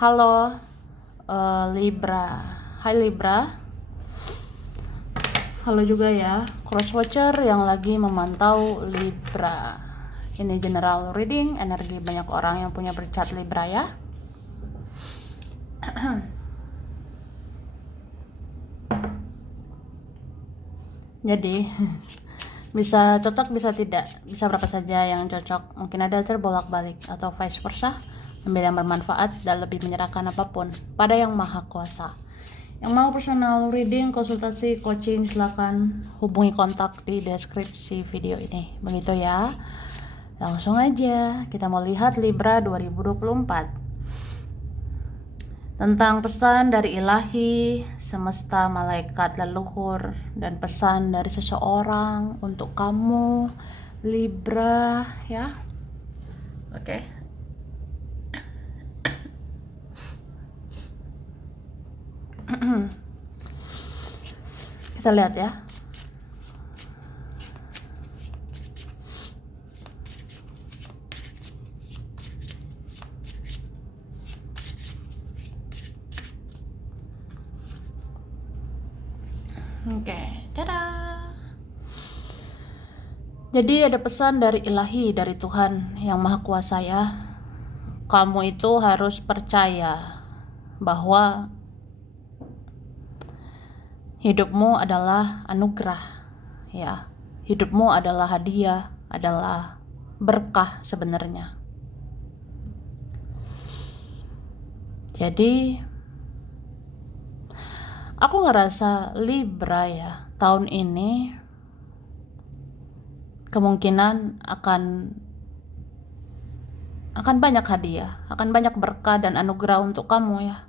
Halo, Libra. Hai Libra. Halo juga ya, cross watcher yang lagi memantau Libra. Ini general reading, energi banyak orang yang punya bercat Libra ya. Jadi bisa cocok, bisa tidak, bisa berapa saja yang cocok. Mungkin ada terbolak-balik atau vice versa. Ambil yang bermanfaat dan lebih menyerahkan apapun pada yang maha kuasa. Yang mau personal reading, konsultasi, coaching, silakan hubungi kontak di deskripsi video ini. Begitu ya. Langsung aja kita mau lihat Libra 2024. Tentang pesan dari ilahi, semesta, malaikat, leluhur, dan pesan dari seseorang untuk kamu Libra ya. Oke. Kita lihat ya. Oke, dadah. Jadi ada pesan dari ilahi, dari Tuhan yang maha kuasa ya. Kamu itu harus percaya bahwa hidupmu adalah anugerah ya. Hidupmu adalah hadiah, adalah berkah sebenarnya. Jadi aku ngerasa Libra ya, tahun ini kemungkinan akan banyak hadiah, akan banyak berkah dan anugerah untuk kamu ya.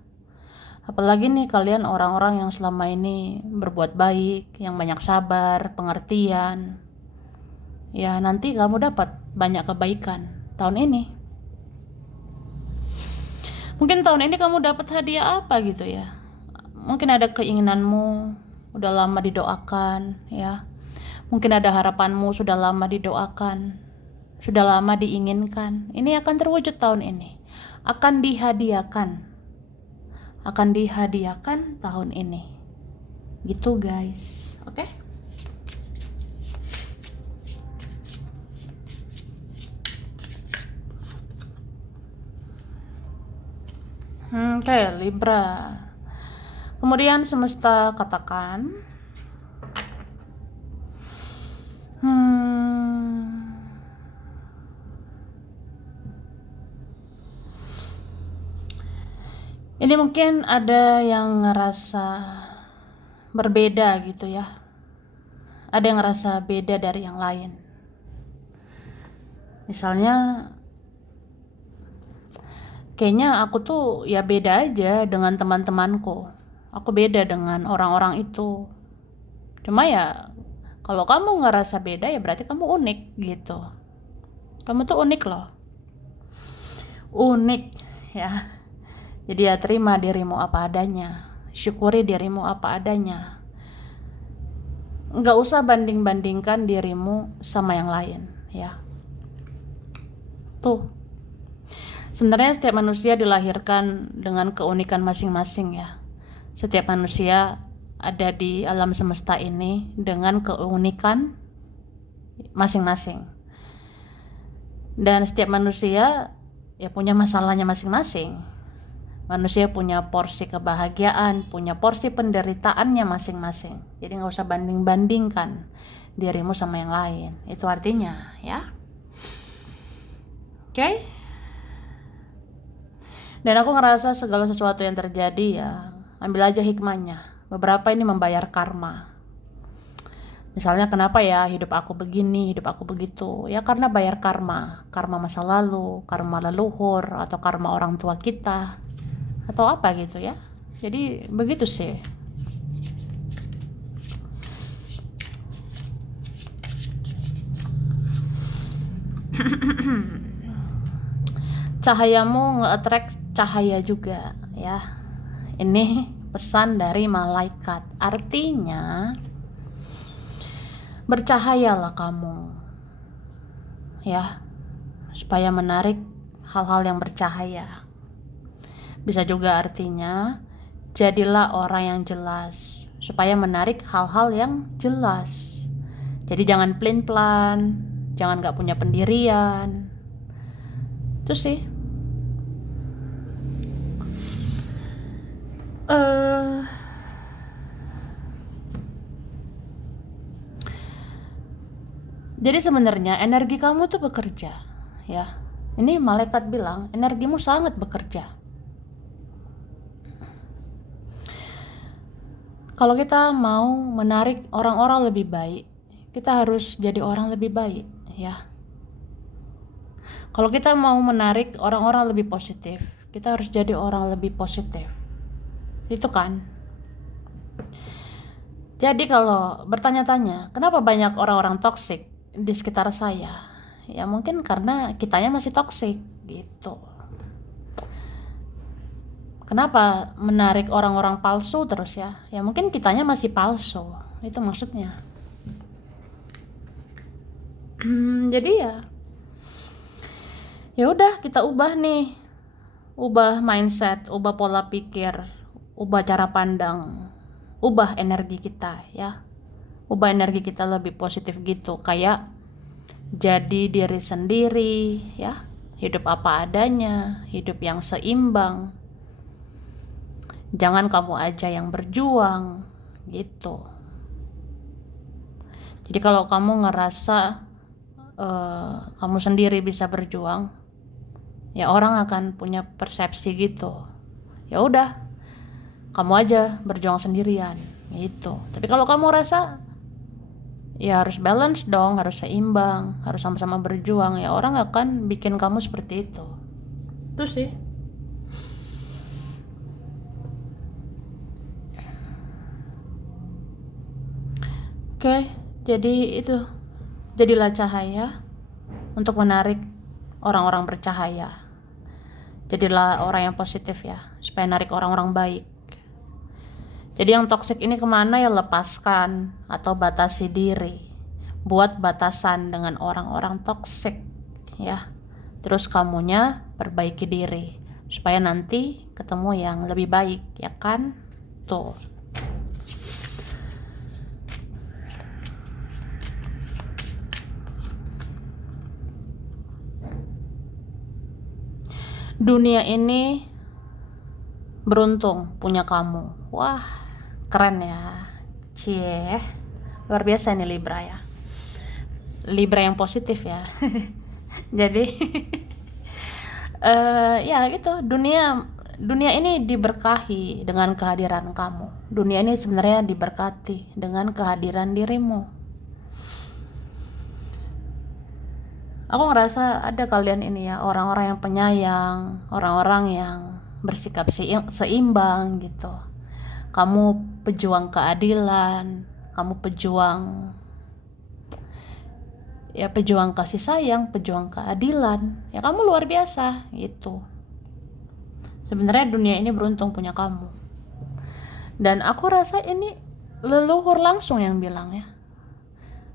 Apalagi nih kalian orang-orang yang selama ini berbuat baik, yang banyak sabar, pengertian. Ya nanti kamu dapat banyak kebaikan tahun ini. Mungkin tahun ini kamu dapat hadiah apa gitu ya. Mungkin ada keinginanmu udah lama didoakan ya. Mungkin ada harapanmu sudah lama didoakan, sudah lama diinginkan. Ini akan terwujud tahun ini. Akan dihadiahkan. Akan dihadiahkan tahun ini. Gitu guys. Oke? Oke, Libra. Kemudian semesta katakan, ini mungkin ada yang ngerasa berbeda gitu ya. Ada yang ngerasa beda dari yang lain. Misalnya, kayaknya aku tuh ya beda aja dengan teman-temanku. Aku beda dengan orang-orang itu. Cuma ya, kalau kamu ngerasa beda ya berarti kamu unik gitu. Kamu tuh unik loh. Unik ya. Jadi ya terima dirimu apa adanya. Syukuri dirimu apa adanya. Nggak usah banding-bandingkan dirimu sama yang lain ya. Tuh. Sebenarnya setiap manusia dilahirkan dengan keunikan masing-masing ya. Setiap manusia ada di alam semesta ini dengan keunikan masing-masing. Dan setiap manusia ya punya masalahnya masing-masing. Manusia punya porsi kebahagiaan, punya porsi penderitaannya masing-masing. Jadi gak usah banding-bandingkan dirimu sama yang lain. Itu artinya ya. Oke? Dan aku ngerasa segala sesuatu yang terjadi ya, ambil aja hikmahnya. Beberapa ini membayar karma. Misalnya kenapa ya hidup aku begini, hidup aku begitu. Ya karena bayar karma. Karma masa lalu, karma leluhur, atau karma orang tua kita. Atau apa gitu ya. Jadi begitu sih. Cahayamu nge-attract cahaya juga ya. Ini pesan dari malaikat. Artinya bercahayalah kamu ya, supaya menarik hal-hal yang bercahaya. Bisa juga artinya jadilah orang yang jelas supaya menarik hal-hal yang jelas. Jadi jangan pelin-pelan, jangan gak punya pendirian. Itu sih. Jadi sebenarnya energi kamu tuh bekerja, ya. Ini malaikat bilang energimu sangat bekerja. Kalau kita mau menarik orang-orang lebih baik, kita harus jadi orang lebih baik, ya. Kalau kita mau menarik orang-orang lebih positif, kita harus jadi orang lebih positif. Itu kan. Jadi kalau bertanya-tanya, kenapa banyak orang-orang toksik di sekitar saya? Ya mungkin karena kitanya masih toksik gitu. Kenapa menarik orang-orang palsu terus ya? Ya mungkin kitanya masih palsu. Itu maksudnya. Jadi ya udah kita ubah nih. Ubah mindset, ubah pola pikir, ubah cara pandang, ubah energi kita ya. Ubah energi kita lebih positif gitu, kayak jadi diri sendiri ya. Hidup apa adanya, hidup yang seimbang. Jangan kamu aja yang berjuang gitu. Jadi kalau kamu ngerasa kamu sendiri bisa berjuang, ya orang akan punya persepsi gitu. Ya udah, kamu aja berjuang sendirian gitu. Tapi kalau kamu rasa ya harus balance dong, harus seimbang, harus sama-sama berjuang, ya orang akan bikin kamu seperti itu. Itu sih. Oke, jadi itu. Jadilah cahaya untuk menarik orang-orang bercahaya. Jadilah orang yang positif ya, supaya narik orang-orang baik. Jadi yang toksik ini kemana ya lepaskan atau batasi diri. Buat batasan dengan orang-orang toksik ya. Terus kamunya perbaiki diri supaya nanti ketemu yang lebih baik ya kan? Tuh. Dunia ini beruntung punya kamu. Wah, keren ya. Cie. Luar biasa nih Libra ya. Libra yang positif ya. Jadi ya gitu, dunia ini diberkahi dengan kehadiran kamu. Dunia ini sebenarnya diberkati dengan kehadiran dirimu. Aku ngerasa ada kalian ini ya, orang-orang yang penyayang, orang-orang yang bersikap seimbang gitu. Kamu pejuang keadilan, kamu pejuang kasih sayang, pejuang keadilan. Ya kamu luar biasa gitu. Sebenarnya dunia ini beruntung punya kamu. Dan aku rasa ini leluhur langsung yang bilang ya.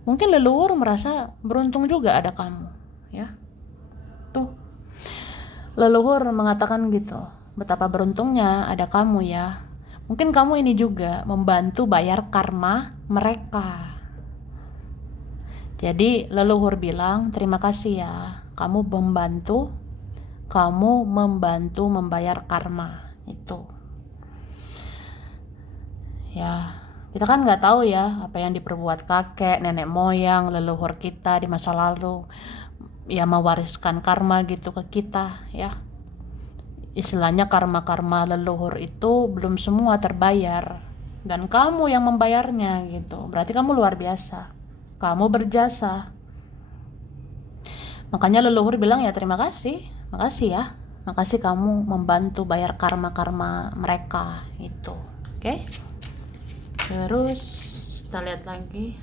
Mungkin leluhur merasa beruntung juga ada kamu ya. Tuh. Leluhur mengatakan gitu. Betapa beruntungnya ada kamu ya. Mungkin kamu ini juga membantu bayar karma mereka. Jadi leluhur bilang terima kasih ya. Kamu membantu membayar karma itu. Ya, kita kan nggak tahu ya apa yang diperbuat kakek, nenek moyang, leluhur kita di masa lalu. Ya mewariskan karma gitu ke kita ya. Istilahnya karma-karma leluhur itu belum semua terbayar. Dan kamu yang membayarnya gitu. Berarti kamu luar biasa. Kamu berjasa. Makanya leluhur bilang ya terima kasih. Makasih ya. Makasih kamu membantu bayar karma-karma mereka itu. Oke? Terus kita lihat lagi.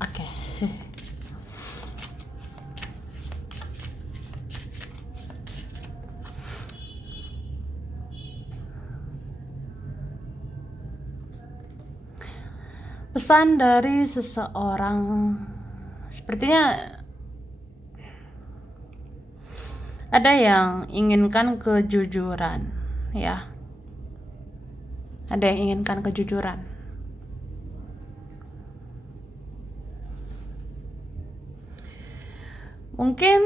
Oke. Pesan dari seseorang, sepertinya ada yang inginkan kejujuran, ya. Ada yang inginkan kejujuran. Mungkin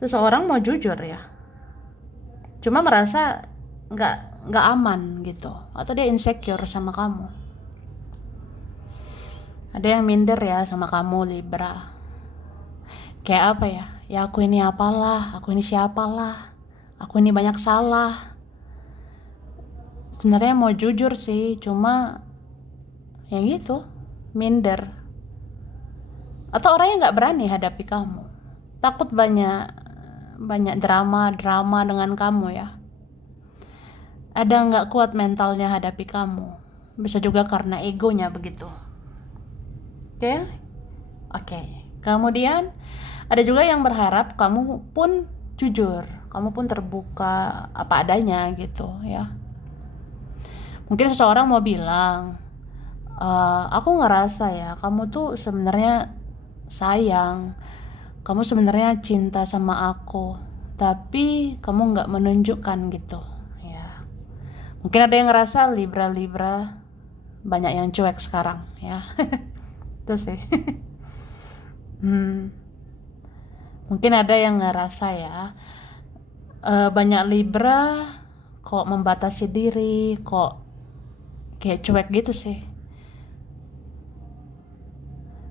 seseorang mau jujur ya, cuma merasa nggak aman gitu, atau dia insecure sama kamu. Ada yang minder ya sama kamu, Libra. Kayak apa ya? Ya aku ini apalah, aku ini siapalah, aku ini banyak salah. Sebenarnya mau jujur sih, cuma yang gitu, minder. Atau orangnya nggak berani hadapi kamu, takut banyak drama dengan kamu ya. Ada nggak kuat mentalnya hadapi kamu. Bisa juga karena egonya begitu. Oke? Oke. Kemudian ada juga yang berharap kamu pun jujur, kamu pun terbuka apa adanya gitu ya. Mungkin seseorang mau bilang, aku ngerasa ya kamu tuh sebenarnya sayang, kamu sebenarnya cinta sama aku, tapi kamu nggak menunjukkan gitu ya. Mungkin ada yang ngerasa Libra banyak yang cuek sekarang ya. Itu sih. Mungkin ada yang ngerasa ya, banyak Libra kok membatasi diri, kok kayak cuek gitu sih.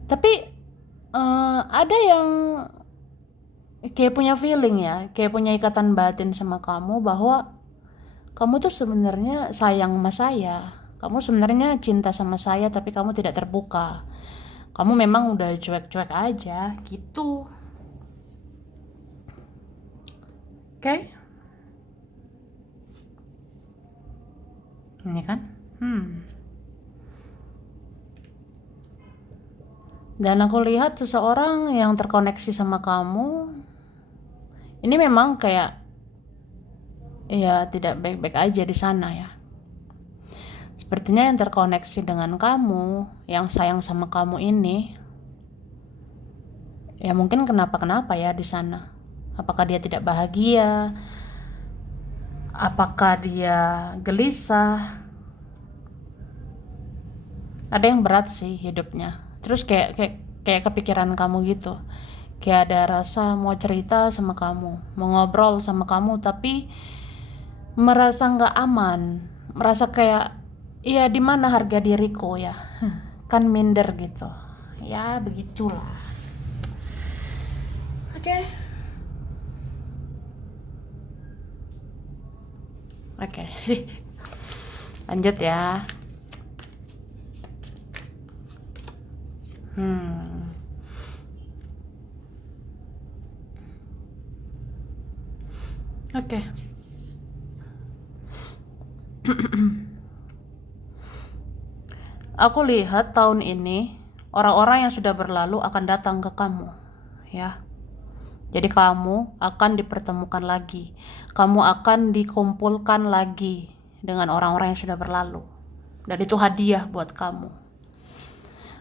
Tapi ada yang kayak punya feeling ya, kayak punya ikatan batin sama kamu bahwa kamu tuh sebenarnya sayang sama saya, kamu sebenarnya cinta sama saya, tapi kamu tidak terbuka. Kamu memang udah cuek-cuek aja gitu. Oke? Ini kan? Dan aku lihat seseorang yang terkoneksi sama kamu ini memang kayak ya tidak baik-baik aja di sana ya. Sepertinya yang terkoneksi dengan kamu, yang sayang sama kamu ini, ya mungkin kenapa ya di sana. Apakah dia tidak bahagia? Apakah dia gelisah? Ada yang berat sih hidupnya. Terus kayak kepikiran kamu gitu. Kayak ada rasa mau cerita sama kamu, mau ngobrol sama kamu, tapi merasa nggak aman, merasa kayak iya di mana harga diriku ya. Kan minder gitu. Ya begitulah. Oke. Lanjut ya. Oke. Aku lihat tahun ini orang-orang yang sudah berlalu akan datang ke kamu, ya. Jadi kamu akan dipertemukan lagi, kamu akan dikumpulkan lagi dengan orang-orang yang sudah berlalu, dan itu hadiah buat kamu.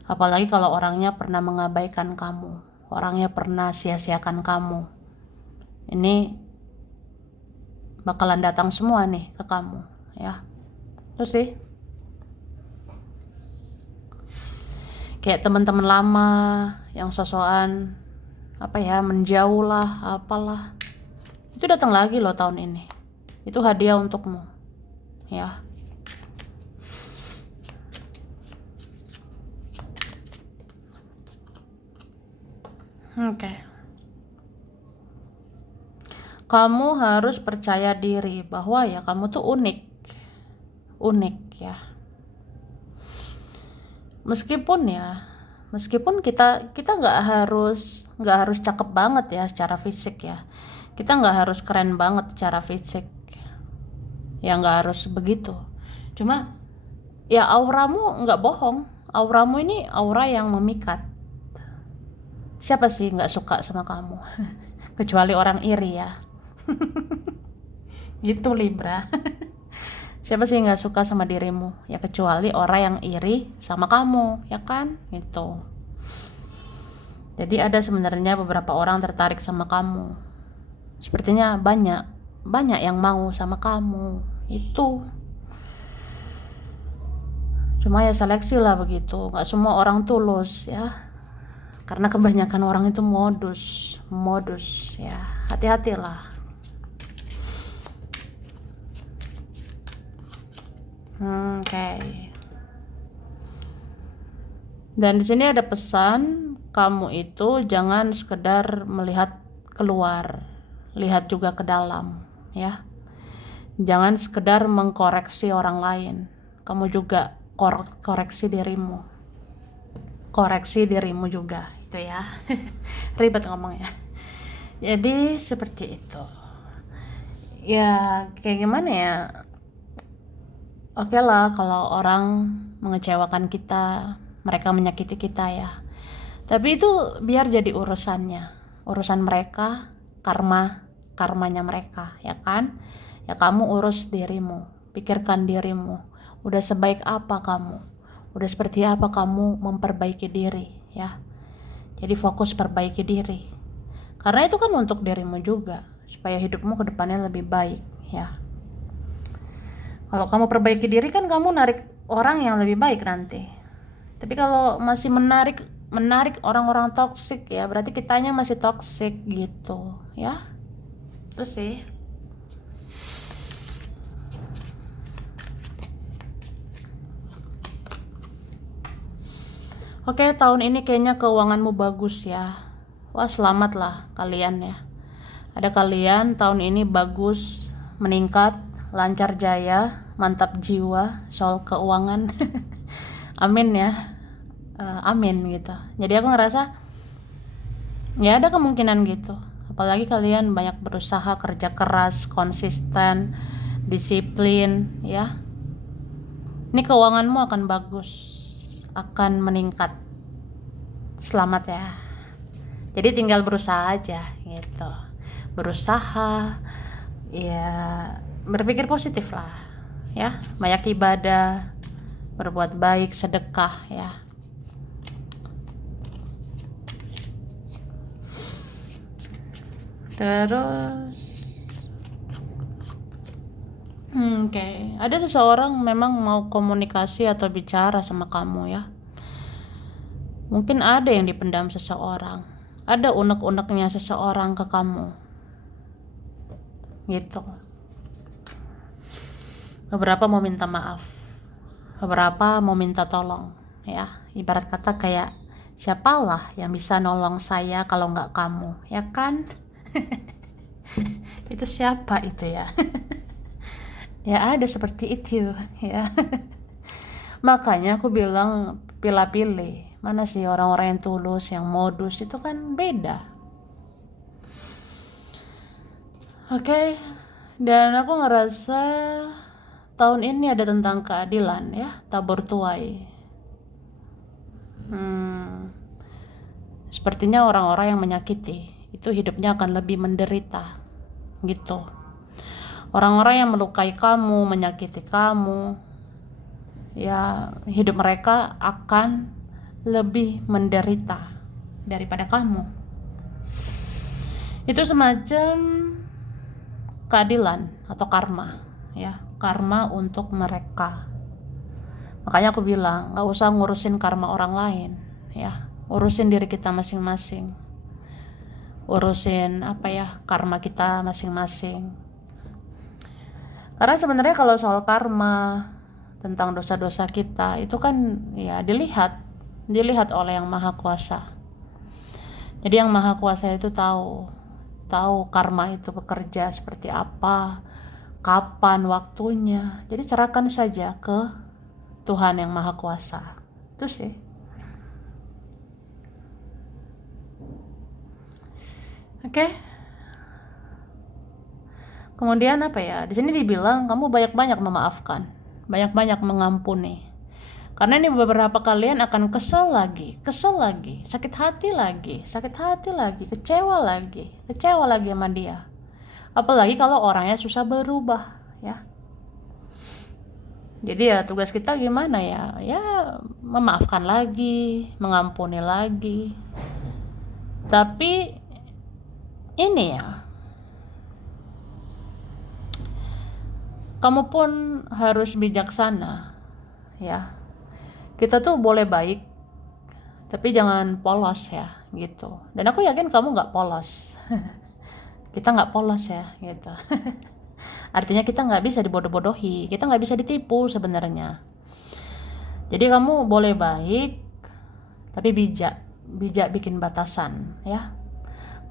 Apalagi kalau orangnya pernah mengabaikan kamu, orangnya pernah sia-siakan kamu. Ini bakalan datang semua nih ke kamu, ya. Terus sih, kayak teman-teman lama yang sosokan apa ya, menjauh lah, apalah, itu datang lagi loh tahun ini. Itu hadiah untukmu, ya. Oke. Kamu harus percaya diri bahwa ya kamu tuh unik ya. Meskipun kita nggak harus cakep banget ya secara fisik ya. Kita nggak harus keren banget secara fisik. Ya nggak harus begitu. Cuma ya auramu nggak bohong. Auramu ini aura yang memikat. Siapa sih nggak suka sama kamu? Kecuali orang iri ya. Gitu Libra. Siapa sih nggak suka sama dirimu? Ya kecuali orang yang iri sama kamu, ya kan? Itu. Jadi ada sebenarnya beberapa orang tertarik sama kamu. Sepertinya banyak yang mau sama kamu. Itu. Cuma ya seleksi lah begitu. Nggak semua orang tulus ya. Karena kebanyakan orang itu modus ya. Hati-hatilah. Oke. Dan di sini ada pesan, kamu itu jangan sekedar melihat keluar, lihat juga ke dalam, ya. Jangan sekedar mengkoreksi orang lain, kamu juga koreksi dirimu. Koreksi dirimu juga, itu ya. Ribet ngomongnya. Jadi seperti itu. Ya, kayak gimana ya? Oke lah kalau orang mengecewakan kita, mereka menyakiti kita ya. Tapi itu biar jadi urusan mereka, karmanya mereka, ya kan? Ya kamu urus dirimu, pikirkan dirimu. Udah sebaik apa kamu? Udah seperti apa kamu memperbaiki diri, ya? Jadi fokus perbaiki diri. Karena itu kan untuk dirimu juga, supaya hidupmu ke depannya lebih baik, ya. Kalau kamu perbaiki diri kan kamu narik orang yang lebih baik nanti. Tapi kalau masih menarik orang-orang toksik ya berarti kitanya masih toksik gitu ya. Itu sih. Oke, tahun ini kayaknya keuanganmu bagus ya. Wah, selamat lah kalian ya. Ada kalian tahun ini bagus, meningkat, lancar jaya, mantap jiwa soal keuangan. Amin ya. Amin gitu. Jadi aku ngerasa ya ada kemungkinan gitu. Apalagi kalian banyak berusaha, kerja keras, konsisten, disiplin ya. Ini keuanganmu akan bagus, akan meningkat. Selamat ya. Jadi tinggal berusaha aja gitu. Berusaha ya, berpikir positif lah ya. Banyak ibadah, berbuat baik, sedekah ya. Terus oke. Ada seseorang memang mau komunikasi atau bicara sama kamu ya. Mungkin ada yang dipendam seseorang. Ada unek-uneknya seseorang ke kamu. Gitu. Beberapa mau minta maaf. Beberapa mau minta tolong ya. Ibarat kata kayak siapalah yang bisa nolong saya kalau nggak kamu, ya kan? Itu siapa itu ya? Ya ada seperti itu ya. Makanya aku bilang pilih-pilih. Mana sih orang-orang yang tulus, yang modus, itu kan beda. Oke. Dan aku ngerasa tahun ini ada tentang keadilan ya, tabur tuai. Sepertinya orang-orang yang menyakiti itu hidupnya akan lebih menderita gitu. Orang-orang yang melukai kamu, menyakiti kamu, ya hidup mereka akan lebih menderita daripada kamu. Itu semacam keadilan atau karma ya, karma untuk mereka. Makanya aku bilang gak usah ngurusin karma orang lain ya, urusin diri kita masing-masing, urusin karma kita masing-masing. Karena sebenarnya kalau soal karma, tentang dosa-dosa kita itu kan ya dilihat oleh yang maha kuasa. Jadi yang maha kuasa itu tahu karma itu bekerja seperti apa, kapan waktunya. Jadi serahkan saja ke Tuhan yang maha kuasa. Itu sih. Oke. Kemudian di sini dibilang kamu banyak-banyak memaafkan, banyak-banyak mengampuni. Karena ini beberapa kalian akan kesel lagi, sakit hati lagi, kecewa lagi sama dia. Apalagi kalau orangnya susah berubah, ya. Jadi ya tugas kita gimana ya? Ya memaafkan lagi, mengampuni lagi. Tapi ini ya, kamu pun harus bijaksana ya. Kita tuh boleh baik, tapi jangan polos ya gitu. Dan aku yakin kamu nggak polos. Kita nggak polos ya gitu. Artinya kita nggak bisa dibodoh-bodohi, kita nggak bisa ditipu sebenarnya. Jadi kamu boleh baik, tapi bijak bikin batasan ya.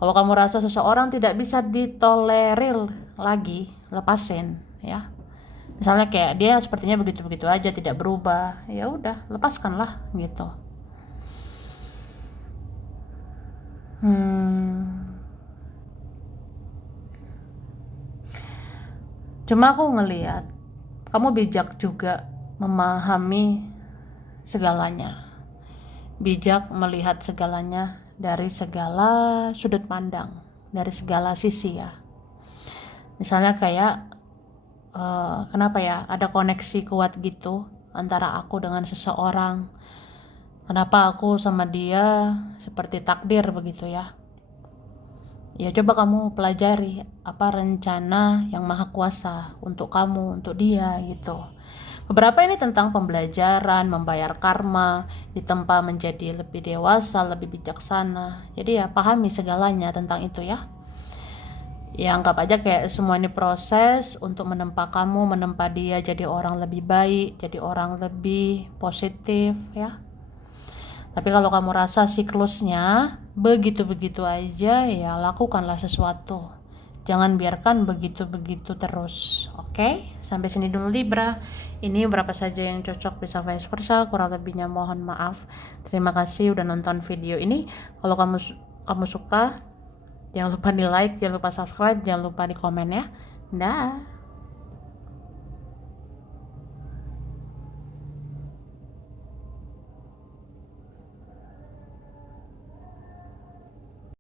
Kalau kamu rasa seseorang tidak bisa ditolerir lagi, lepasin ya. Misalnya kayak dia sepertinya begitu-begitu aja, tidak berubah, ya udah lepaskanlah gitu. Cuma aku ngelihat kamu bijak juga memahami segalanya, bijak melihat segalanya dari segala sudut pandang, dari segala sisi ya. Misalnya kayak kenapa ya ada koneksi kuat gitu antara aku dengan seseorang, kenapa aku sama dia seperti takdir begitu ya. Ya coba kamu pelajari apa rencana yang maha kuasa untuk kamu, untuk dia gitu. Beberapa ini tentang pembelajaran, membayar karma, ditempa menjadi lebih dewasa, lebih bijaksana. Jadi ya pahami segalanya tentang itu ya. Ya anggap aja kayak semua ini proses untuk menempa kamu, menempa dia jadi orang lebih baik, jadi orang lebih positif ya. Tapi kalau kamu rasa siklusnya begitu-begitu aja, ya lakukanlah sesuatu. Jangan biarkan begitu-begitu terus. Oke? Sampai sini dulu Libra. Ini berapa saja yang cocok, bisa vice versa. Kurang lebihnya mohon maaf. Terima kasih udah nonton video ini. Kalau kamu suka, jangan lupa di like, jangan lupa subscribe, jangan lupa di komen ya. Dah.